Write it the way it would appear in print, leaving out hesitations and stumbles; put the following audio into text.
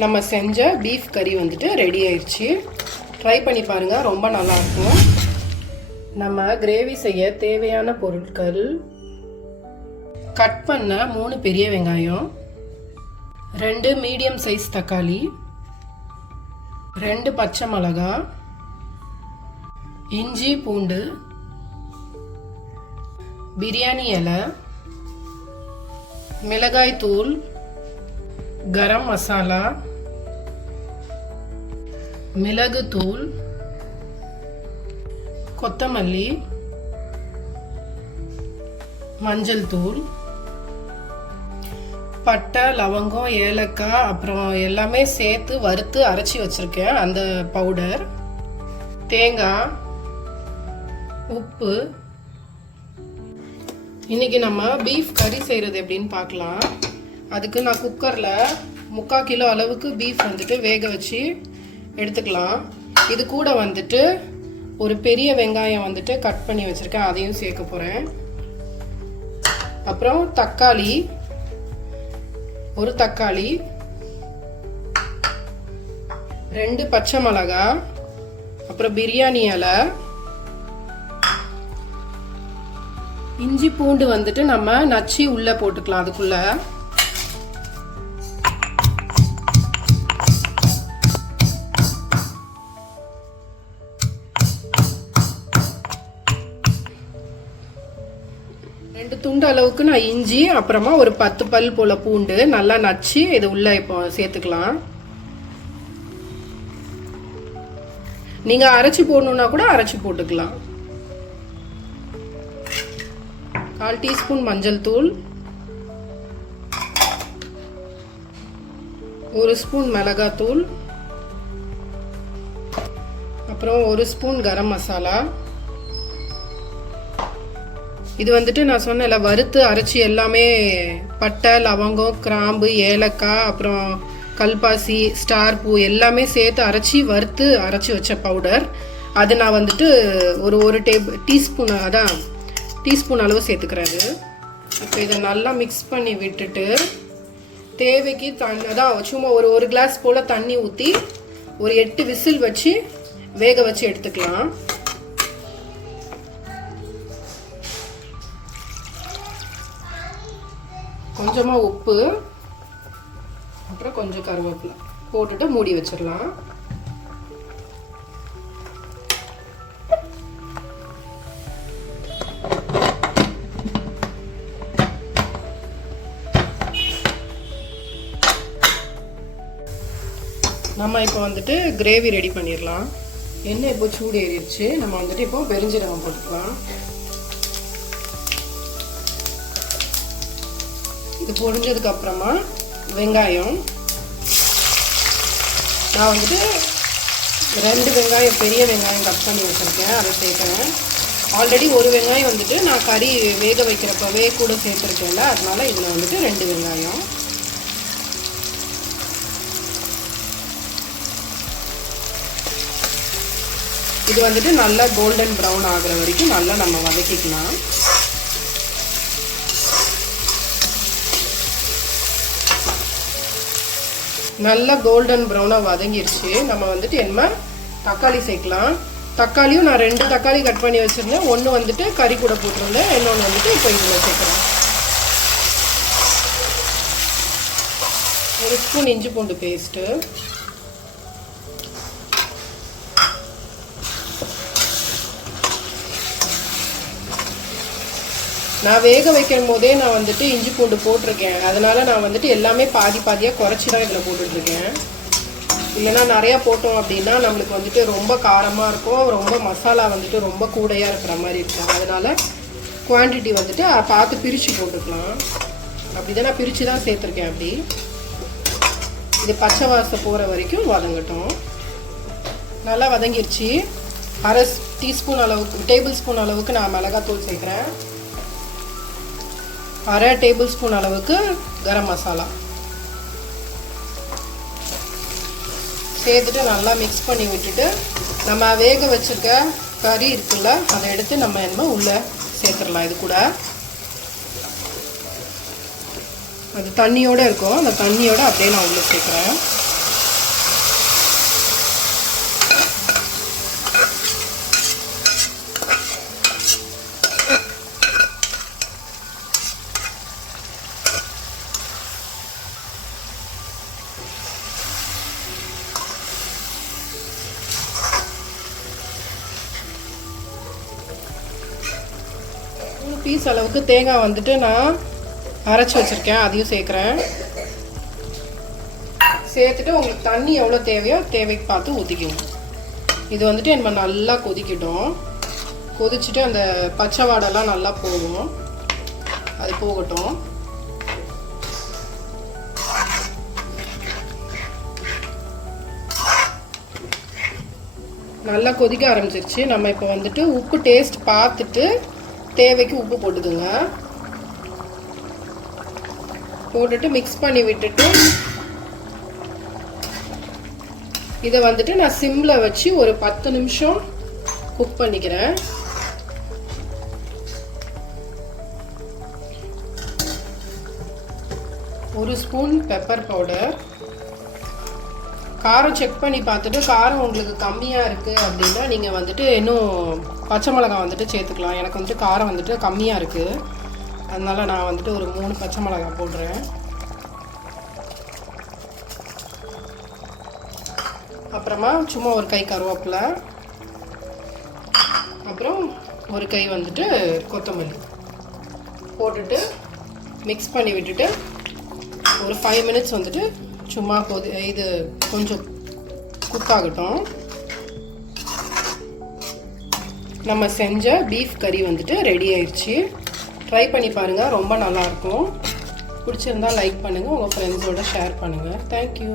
நம்ம செஞ்ச பீஃப் கறி வந்துட்டு ரெடி ஆயிடுச்சு. ட்ரை பண்ணி பாருங்கள், ரொம்ப நல்லாயிருக்கும். நம்ம கிரேவி செய்ய தேவையான பொருட்கள்: கட் பண்ண 3 பெரிய வெங்காயம், 2 மீடியம் சைஸ் தக்காளி, 2 பச்சை மிளகாய், இஞ்சி பூண்டு, பிரியாணி இலை, மிளகாய் தூள், கரம் மசாலா, மிளகு தூள், கொத்தமல்லி, மஞ்சள் தூள், பட்டை, லவங்கம், ஏலக்காய், அப்புறம் எல்லாமே சேர்த்து வறுத்து அரைச்சி வச்சிருக்கேன் அந்த பவுடர், தேங்காய், உப்பு. இன்னைக்கு நம்ம பீஃப் கறி செய்கிறது எப்படின்னு பார்க்கலாம். அதுக்கு நான் குக்கரில் 3/4 கிலோ அளவுக்கு பீஃப் வந்துட்டு வேக வச்சு எடுத்துக்கலாம். இது கூட வந்துட்டு ஒரு பெரிய வெங்காயம் வந்துட்டு கட் பண்ணி வச்சுருக்கேன், அதையும் சேர்க்க போகிறேன். அப்புறம் தக்காளி, ஒரு தக்காளி, 2 பச்சை மிளகாய், அப்புறம் பிரியாணி இலை, இஞ்சி பூண்டு வந்துட்டு நம்ம நச்சு உள்ளே போட்டுக்கலாம். அதுக்குள்ள துண்டு அளவுக்கு நான் இஞ்சி, அப்புறமா ஒரு 10 பல் போல பூண்டு நல்லா நச்சு இது உள்ள இப்போ சேர்த்துக்கலாம். நீங்க அரைச்சி போடணும்னா கூட அரைச்சி போட்டுக்கலாம். 1/4 டீஸ்பூன் மஞ்சள் தூள், 1 ஸ்பூன் மிளகாய் தூள், அப்புறம் 1 ஸ்பூன் கரம் மசாலா. இது வந்துட்டு நான் சொன்னேன்ல, வறுத்து அரைச்சி எல்லாமே பட்டை, லவங்கம், கிராம்பு, ஏலக்காய், அப்புறம் கல்பாசி, ஸ்டார் பூ எல்லாமே சேர்த்து அரைச்சி வறுத்து அரைச்சி வச்ச பவுடர். அது நான் வந்துட்டு ஒரு டீஸ்பூன் அதான் டீஸ்பூன் அளவு சேர்த்துக்கிறாரு. இப்போ இதை நல்லா மிக்ஸ் பண்ணி விட்டுட்டு தேவைக்கு அதான் சும்மா ஒரு கிளாஸ் போல் தண்ணி ஊற்றி ஒரு 8 விசில் வச்சு வேக வச்சு எடுத்துக்கலாம். கொஞ்சமாக உப்பு, அப்புறம் கொஞ்சம் கருவேப்பிலை போட்டுட்டு மூடி வச்சிடலாம். நம்ம இப்போ வந்துட்டு கிரேவி ரெடி பண்ணிடலாம். எண்ணெய் இப்போ சூடு ஏறிடுச்சு. நம்ம வந்துட்டு இப்போ பெருஞ்சீரகம் போட்டுக்கலாம். இது பொரிஞ்சதுக்கு அப்புறமா வெங்காயம், நான் வந்துட்டு 2 வெங்காயம் பெரிய வெங்காயம் கட் பண்ணி வச்சுருக்கேன், அதை சேர்க்குறேன். ஆல்ரெடி ஒரு வெங்காயம் வந்துட்டு நான் கறி வேக வைக்கிறப்பவே கூட சேர்த்துருக்கேன்ல, அதனால இதில் வந்துட்டு 2 வெங்காயம். இது வந்துட்டு நல்லா கோல்டன் ப்ரௌன் ஆகிற வரைக்கும் நல்லா நம்ம வதக்கிக்கலாம். நல்லா கோல்டன் ப்ரௌனாக வதங்கிடுச்சு. நம்ம வந்துட்டு என்ன தக்காளி சேர்க்கலாம். தக்காளியும் நான் 2 தக்காளி கட் பண்ணி வச்சுருந்தேன். ஒன்று வந்துட்டு கறி கூட போட்டிருந்தேன், இன்னொன்று வந்துட்டு இப்போ இதில் சேர்க்குறேன். 1 ஸ்பூன் இஞ்சி பூண்டு பேஸ்ட்டு, நான் வேக வைக்கும் போதே நான் வந்துட்டு இஞ்சி பூண்டு போட்டிருக்கேன். அதனால நான் வந்துட்டு எல்லாமே பாதி பாதியாக குறைச்சி தான் இதில் போட்டுட்ருக்கேன். இல்லைன்னா நிறையா போட்டோம் அப்படின்னா நம்மளுக்கு வந்துட்டு ரொம்ப காரமாக இருக்கும், ரொம்ப மசாலா வந்துட்டு ரொம்ப கூடையாக இருக்கிற மாதிரி இருக்கும். அதனால குவான்டிட்டி வந்துட்டு பார்த்து பிரித்து போட்டுக்கலாம். அப்படி தான் நான் பிரித்து தான் சேர்த்துருக்கேன். அப்படி இது பச்சை வாசம் போகிற வரைக்கும் வதங்கட்டும். நல்லா வதங்கிடுச்சு. 1/2 டீஸ்பூன் அளவுக்கு டேபிள் ஸ்பூன் அளவுக்கு நான் மிளகாத்தூள் சேர்க்குறேன். 1/2 டேபிள் ஸ்பூன் அளவுக்கு கரம் மசாலா சேர்த்துட்டு நல்லா மிக்ஸ் பண்ணி விட்டுட்டு நம்ம வேக வச்சுருக்க கறி இருக்குல்ல, அதை எடுத்து நம்ம என்ன உள்ளே சேர்த்துடலாம். இது கூட அது தண்ணியோடு இருக்கும், அந்த தண்ணியோடு அப்படியே நான் உள்ளே சேர்க்குறேன். பீஸ் அளவுக்கு தேங்காய் வந்துட்டு நான் அரைச்சி வச்சுருக்கேன், அதையும் சேர்க்குறேன். சேர்த்துட்டு உங்களுக்கு தண்ணி எவ்வளோ தேவையோ தேவைக்கு பார்த்து ஊற்றிக்கணும். இது வந்துட்டு நம்ம நல்லா கொதிக்கட்டும். கொதிச்சுட்டு அந்த பச்சை வாடெல்லாம் நல்லா போகும், அது போகட்டும். நல்லா கொதிக்க ஆரம்பிச்சிருச்சு. நம்ம இப்போ வந்துட்டு உப்பு டேஸ்ட் பார்த்துட்டு தேவைக்கு உப்பு போட்டுக்குங்க. போட்டுட்டு மிக்ஸ் பண்ணி விட்டுட்டு இதை வந்துட்டு நான் சிம்மில் வச்சு ஒரு 10 நிமிஷம் குக் பண்ணிக்கிறேன். ஒரு ஸ்பூன் பெப்பர் பவுடர். காரம் செக் பண்ணி பார்த்துட்டு காரம் உங்களுக்கு கம்மியாக இருக்குது அப்படின்னா நீங்கள் வந்துட்டு இன்னும் பச்சை மிளகாய் வந்துட்டு சேர்த்துக்கலாம். எனக்கு வந்துட்டு காரம் வந்துட்டு கம்மியாக இருக்குது, அதனால் நான் வந்துட்டு ஒரு 3 பச்சை மிளகாய் போடுறேன். அப்புறமா சும்மா ஒரு கை கருவேப்பிலை, அப்புறம் ஒரு கை வந்துட்டு கொத்தமல்லி போட்டுட்டு மிக்ஸ் பண்ணி விட்டுட்டு ஒரு 5 மினிட்ஸ் வந்துட்டு சும்மா இது கொஞ்சம் குக் ஆகட்டும். நம்ம செஞ்ச பீஃப் கறி வந்துட்டு ரெடி ஆயிடுச்சு. ட்ரை பண்ணி பாருங்கள், ரொம்ப நல்லாயிருக்கும். பிடிச்சிருந்தா லைக் பண்ணுங்கள், உங்கள் ஃப்ரெண்ட்ஸோட ஷேர் பண்ணுங்கள். தேங்க்யூ.